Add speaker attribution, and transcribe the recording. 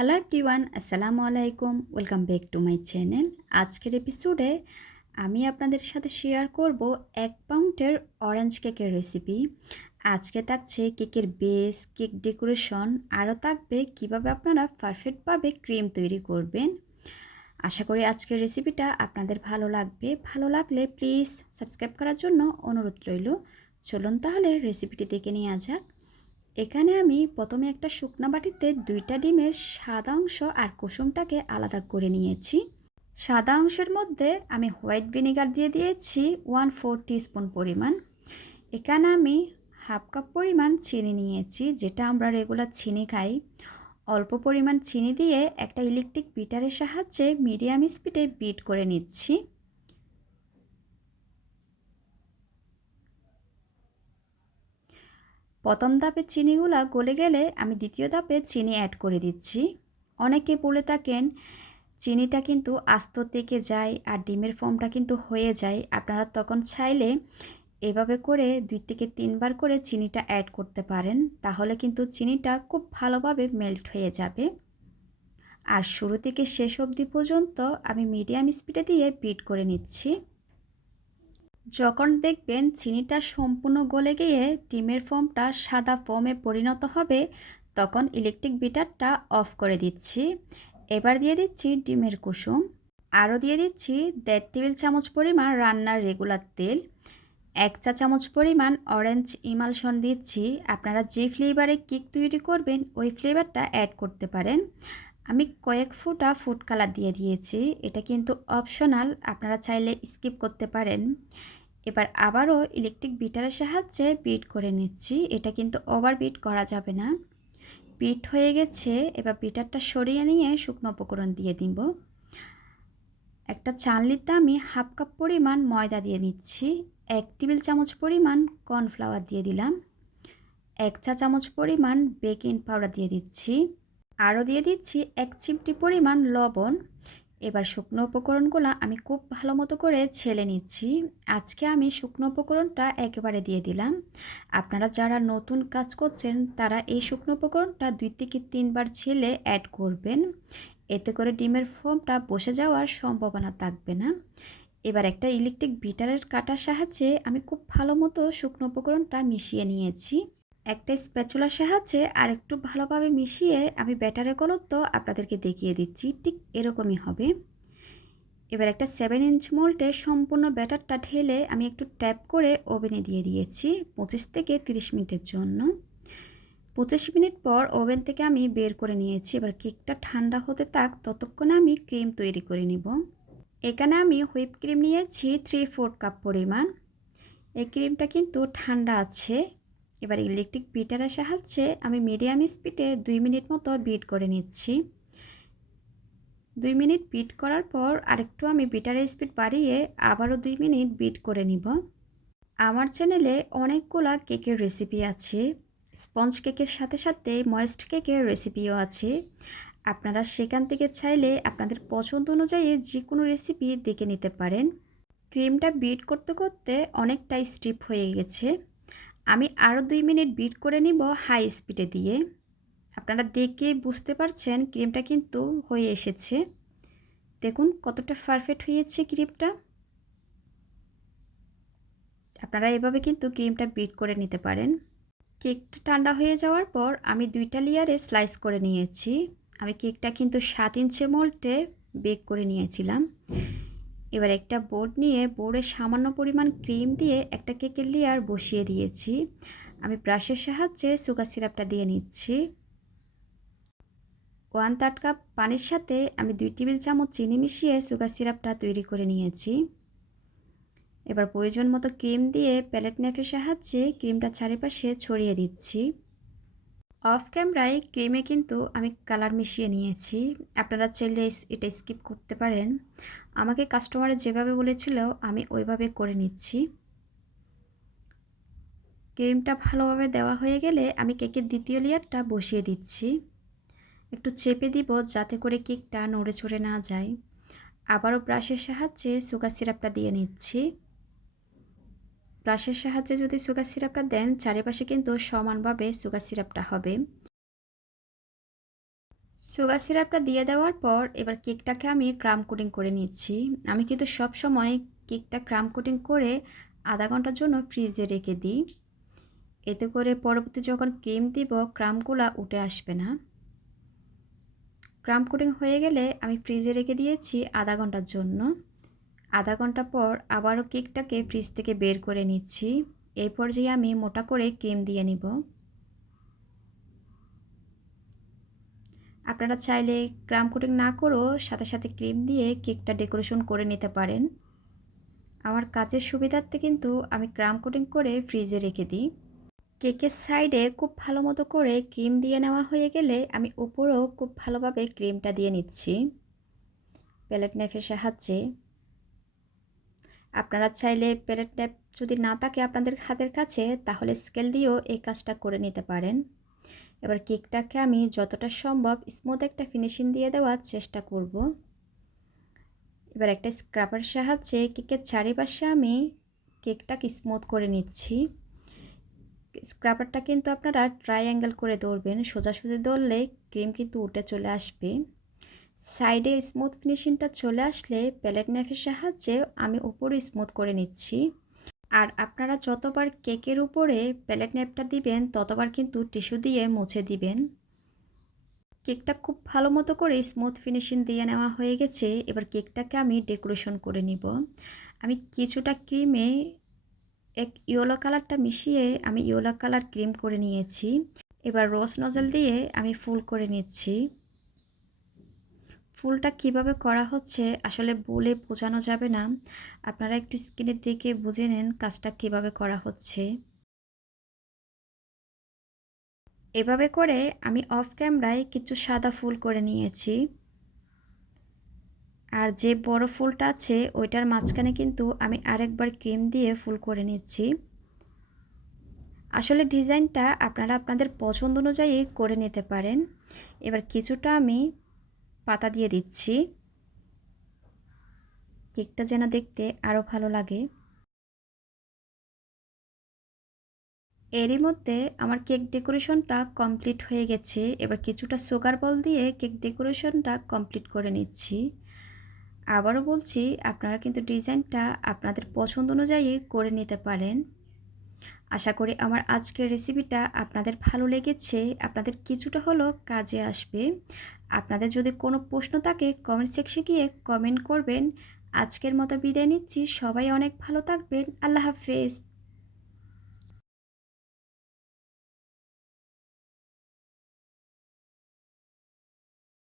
Speaker 1: Hello everyone আসসালামু আলাইকুম welcome back to my channel আজকের এপিসোডে আমি আপনাদের সাথে শেয়ার করব এক পাউন্ডের অরেঞ্জ কেকের রেসিপি আজকে থাকছে কেকের বেস কেক ডেকোরেশন আরও থাকবে কীভাবে আপনারা পারফেক্টভাবে ক্রিম তৈরি করবেন। আশা করি আজকের রেসিপিটা আপনাদের ভালো লাগবে। ভালো লাগলে প্লিজ সাবস্ক্রাইব করার জন্য অনুরোধ রইল। চলুন তাহলে রেসিপিটি দেখে নিয়ে যাক। এখানে আমি প্রথমে একটা শুকনো বাটিতে দুইটা ডিমের সাদা অংশ আর কুসুমটাকে আলাদা করে নিয়েছি। সাদা অংশের মধ্যে আমি হোয়াইট ভিনেগার দিয়ে দিয়েছি ওয়ান ফোর টিস্পুন পরিমাণ। এখানে আমি হাফ কাপ পরিমাণ চিনি নিয়েছি, যেটা আমরা রেগুলার চিনি খাই। অল্প পরিমাণ চিনি দিয়ে একটা ইলেকট্রিক বিটারের সাহায্যে মিডিয়াম স্পিডে বিট করে নিচ্ছি। প্রথম ধাপে চিনিগুলা গলে গেলে আমি দ্বিতীয় ধাপে চিনি অ্যাড করে দিচ্ছি। অনেকে বলে থাকেন, চিনিটা কিন্তু আস্ত থেকে যায় আর ডিমের ফর্মটা কিন্তু হয়ে যায়। আপনারা তখন চাইলে এভাবে করে দুই থেকে তিনবার করে চিনিটা অ্যাড করতে পারেন। তাহলে কিন্তু চিনিটা খুব ভালোভাবে মেল্ট হয়ে যাবে। আর শুরু থেকে শেষ অবধি পর্যন্ত আমি মিডিয়াম স্পিডে দিয়ে বিট করে নিচ্ছি। যখন দেখবেন চিনিটা সম্পূর্ণ গলে গিয়ে ডিমের ফোমটা সাদা ফোমে পরিণত হবে, তখন ইলেকট্রিক বিটারটা অফ করে দিচ্ছি। এবার দিয়ে দিচ্ছি ডিমের কুসুম। আরও দিয়ে দিচ্ছি দেড় টেবিল চামচ পরিমাণ রান্নার রেগুলার তেল। এক চা চামচ পরিমাণ অরেঞ্জ ইমালশন দিচ্ছি। আপনারা যে ফ্লেভারে কেক তৈরি করবেন, ওই ফ্লেভারটা অ্যাড করতে পারেন। আমি কয়েক ফুটা ফুড কালার দিয়ে দিয়েছি। এটা কিন্তু অপশনাল আপনারা চাইলে স্কিপ করতে পারেন। এবার আবারও ইলেকট্রিক বিটারের সাহায্যে বিট করে নিচ্ছি। এটা কিন্তু ওভার বিট করা যাবে না। বিট হয়ে গেছে, এবার বিটারটা সরিয়ে নিয়ে শুকনো উপকরণ দিয়ে দিব। একটা চানলিতে আমি হাফ কাপ পরিমাণ ময়দা দিয়ে নিচ্ছি। এক টেবিল চামচ পরিমাণ কর্নফ্লাওয়ার দিয়ে দিলাম। এক চা চামচ পরিমাণ বেকিং পাউডার দিয়ে দিচ্ছি। আরও দিয়ে দিচ্ছি এক চিমটি পরিমাণ লবণ। এবার শুকনো উপকরণগুলো আমি খুব ভালো মতো করে ছেলে নিচ্ছি। আজকে আমি শুকনো উপকরণটা একেবারে দিয়ে দিলাম। আপনারা যারা নতুন কাজ করছেন, তারা এই শুকনো উপকরণটা দুই থেকে তিনবার ছেলে অ্যাড করবেন। এতে করে ডিমের ফোমটা বসে যাওয়ার সম্ভাবনা থাকবে না। এবার একটা ইলেকট্রিক বিটারের কাটার সাহায্যে আমি খুব ভালো মতো শুকনো উপকরণটা মিশিয়ে নিয়েছি। একটা স্প্যাচুলার সাহায্যে আর একটু ভালোভাবে মিশিয়ে আমি ব্যাটারের গলত্ব আপনাদেরকে দেখিয়ে দিচ্ছি, ঠিক এরকমই হবে। এবার একটা সেভেন ইঞ্চ মোল্টে সম্পূর্ণ ব্যাটারটা ঢেলে আমি একটু ট্যাপ করে ওভেনে দিয়ে দিয়েছি পঁচিশ থেকে তিরিশ মিনিটের জন্য। পঁচিশ মিনিট পর ওভেন থেকে আমি বের করে নিয়েছি, এবার কেকটা ঠান্ডা হতে থাক ততক্ষণে আমি ক্রিম তৈরি করে নিব। এখানে আমি হুইপ ক্রিম নিয়েছি থ্রি ফোর কাপ পরিমাণ। এই ক্রিমটা কিন্তু ঠান্ডা আছে এবার ইলেকট্রিক বিটারের সাহায্যে আমি মিডিয়াম স্পিডে দুই মিনিট মতো বিট করে নিচ্ছি। দুই মিনিট বিট করার পর আরেকটু আমি বিটারের স্পিড বাড়িয়ে আবারও দুই মিনিট বিট করে নিব। আমার চ্যানেলে অনেকগুলা কেকের রেসিপি আছে। স্পঞ্জ কেকের সাথে সাথে ময়েস্ট কেকের রেসিপিও আছে। আপনারা সেখান থেকে চাইলে আপনাদের পছন্দ অনুযায়ী যে কোনো রেসিপি দেখে নিতে পারেন। ক্রিমটা বিট করতে করতে অনেকটাই স্ট্রিপ হয়ে গেছে। আমি আরও দুই মিনিট বিট করে নিব হাই স্পিডে দিয়ে। আপনারা দেখে বুঝতে পারছেন ক্রিমটা কিন্তু হয়ে এসেছে। দেখুন কতটা পারফেক্ট হয়েছে ক্রিমটা। আপনারা এভাবে কিন্তু ক্রিমটা বিট করে নিতে পারেন। কেকটা ঠান্ডা হয়ে যাওয়ার পর আমি দুইটা লেয়ারে স্লাইস করে নিয়েছি। আমি কেকটা কিন্তু সাত ইঞ্চে মোল্টে বেক করে নিয়েছিলাম। এবার একটা বোর্ড নিয়ে বোর্ডে সামান্য পরিমাণ ক্রিম দিয়ে একটা কেকের লেয়ার বসিয়ে দিয়েছি। আমি ব্রাশের সাহায্যে সুগার সিরাপটা দিয়ে নিচ্ছি। ওয়ান থার্ড কাপ পানির সাথে আমি দুই টেবিল চামচ চিনি মিশিয়ে সুগার সিরাপটা তৈরি করে নিয়েছি। এবার প্রয়োজন মতো ক্রিম দিয়ে প্যালেট নেফের সাহায্যে ক্রিমটা চারিপাশে ছড়িয়ে দিচ্ছি। অফ ক্যামেরায় ক্রিমে কিন্তু আমি কালার মিশিয়ে নিয়েছি। আপনারা চাইলে এটা স্কিপ করতে পারেন। আমাকে কাস্টমার যেভাবে বলেছিল, আমি ওইভাবে করে নিচ্ছি। ক্রিমটা ভালোভাবে দেওয়া হয়ে গেলে আমি কেকের দ্বিতীয় লেয়ারটা বসিয়ে দিচ্ছি। একটু চেপে দিব যাতে করে কেকটা নড়ে চড়ে না যায়। আবারও ব্রাশের সাহায্যে সুগার সিরাপটা দিয়ে নিচ্ছি। ব্রাশের সাহায্যে যদি সুগার সিরাপটা দেন, চারিপাশে কিন্তু সমানভাবে সুগার সিরাপটা হবে। সুগার সিরাপটা দিয়ে দেওয়ার পর এবার কেকটাকে আমি ক্রাম কোটিং করে নিচ্ছি। আমি কিন্তু সব সময় কেকটা ক্রাম কোটিং করে আধা ঘণ্টার জন্য ফ্রিজে রেখে দিই। এতে করে পরবর্তী যখন ক্রিম দিব, ক্রামগুলা উঠে আসবে না। ক্রাম কোটিং হয়ে গেলে আমি ফ্রিজে রেখে দিয়েছি আধা ঘণ্টার জন্য। আধা ঘণ্টা পর আবারও কেকটাকে ফ্রিজ থেকে বের করে নিচ্ছি। এই পর্যায়ে আমি মোটা করে ক্রিম দিয়ে নিব। আপনারা চাইলে ক্রাম কোটিং না করেও সাথে সাথে ক্রিম দিয়ে কেকটা ডেকোরেশন করে নিতে পারেন। আমার কাজের সুবিধার্থে কিন্তু আমি ক্রাম কোটিং করে ফ্রিজে রেখে দিই। কেকের সাইডে খুব ভালো মতো করে ক্রিম দিয়ে নেওয়া হয়ে গেলে আমি উপরেও খুব ভালোভাবে ক্রিমটা দিয়ে নিচ্ছি। প্যালেট নেফের সাহায্যে। আপনারা চাইলে প্যালেট ট্যাপ যদি না থাকে আপনাদের হাতের কাছে, তাহলে স্কেল দিয়েও এই কাজটা করে নিতে পারেন। এবার কেকটাকে আমি যতটা সম্ভব স্মুথ একটা ফিনিশিং দিয়ে দেওয়ার চেষ্টা করব। এবার একটা স্ক্রাবার সাহায্যে কেকের চারিপাশে আমি কেকটাকে স্মুথ করে নিচ্ছি। স্ক্রাবারটা কিন্তু আপনারা ট্রাইঅ্যাঙ্গেল করে দৌড়বেন সোজাসুজি দৌড়লে ক্রিম কিন্তু উঠে চলে আসবে। সাইডে স্মুথ ফিনিশিংটা চলে আসলে প্যালেট নাইফের সাহায্যে আমি উপরে স্মুথ করে নিচ্ছি। আর আপনারা যতবার কেকের উপরে প্যালেট নাইফটা দিবেন, ততবার কিন্তু টিস্যু দিয়ে মুছে দিবেন। কেকটা খুব ভালো মতো করে স্মুথ ফিনিশিং দিয়ে নেওয়া হয়ে গেছে। এবার কেকটাকে আমি ডেকোরেশন করে নিব। আমি কিছুটা ক্রিমে এক ইয়েলো কালারটা মিশিয়ে আমি ইয়েলো কালার ক্রিম করে নিয়েছি। এবার রোজ নজল দিয়ে আমি ফুল করে নিচ্ছি। ফুলটা কীভাবে করা হচ্ছে আসলে বলে বোঝানো যাবে না। আপনারা একটু স্ক্রিনের দিকে বুঝে নেন কাজটা কীভাবে করা হচ্ছে। এভাবে করে আমি অফ ক্যামেরায় কিছু সাদা ফুল করে নিয়েছি। আর যে বড় ফুলটা আছে ওইটার মাঝখানে কিন্তু আমি আরেকবার ক্রিম দিয়ে ফুল করে নিচ্ছি। আসলে ডিজাইনটা আপনারা আপনাদের পছন্দ অনুযায়ী করে নিতে পারেন। এবার কিছুটা আমি পাতা দিয়ে দিচ্ছি। কেকটা যেন দেখতে আরও ভালো লাগে। এরই মধ্যে আমার কেক ডেকোরেশনটা কমপ্লিট হয়ে গেছে। এবার কিছুটা সুগার বল দিয়ে কেক ডেকোরেশনটা কমপ্লিট করে নিচ্ছি। আবারও বলছি, আপনারা কিন্তু ডিজাইনটা আপনাদের পছন্দ অনুযায়ী করে নিতে পারেন। আশা করি আমার আজকের রেসিপিটা আপনাদের ভালো লেগেছে। আপনাদের কিছুটা হলো কাজে আসবে। আপনাদের যদি কোনো প্রশ্ন থাকে কমেন্ট সেকশে গিয়ে কমেন্ট করবেন। আজকের মতো বিদায় নিচ্ছি। সবাই অনেক ভালো থাকবেন। আল্লাহ হাফেজ।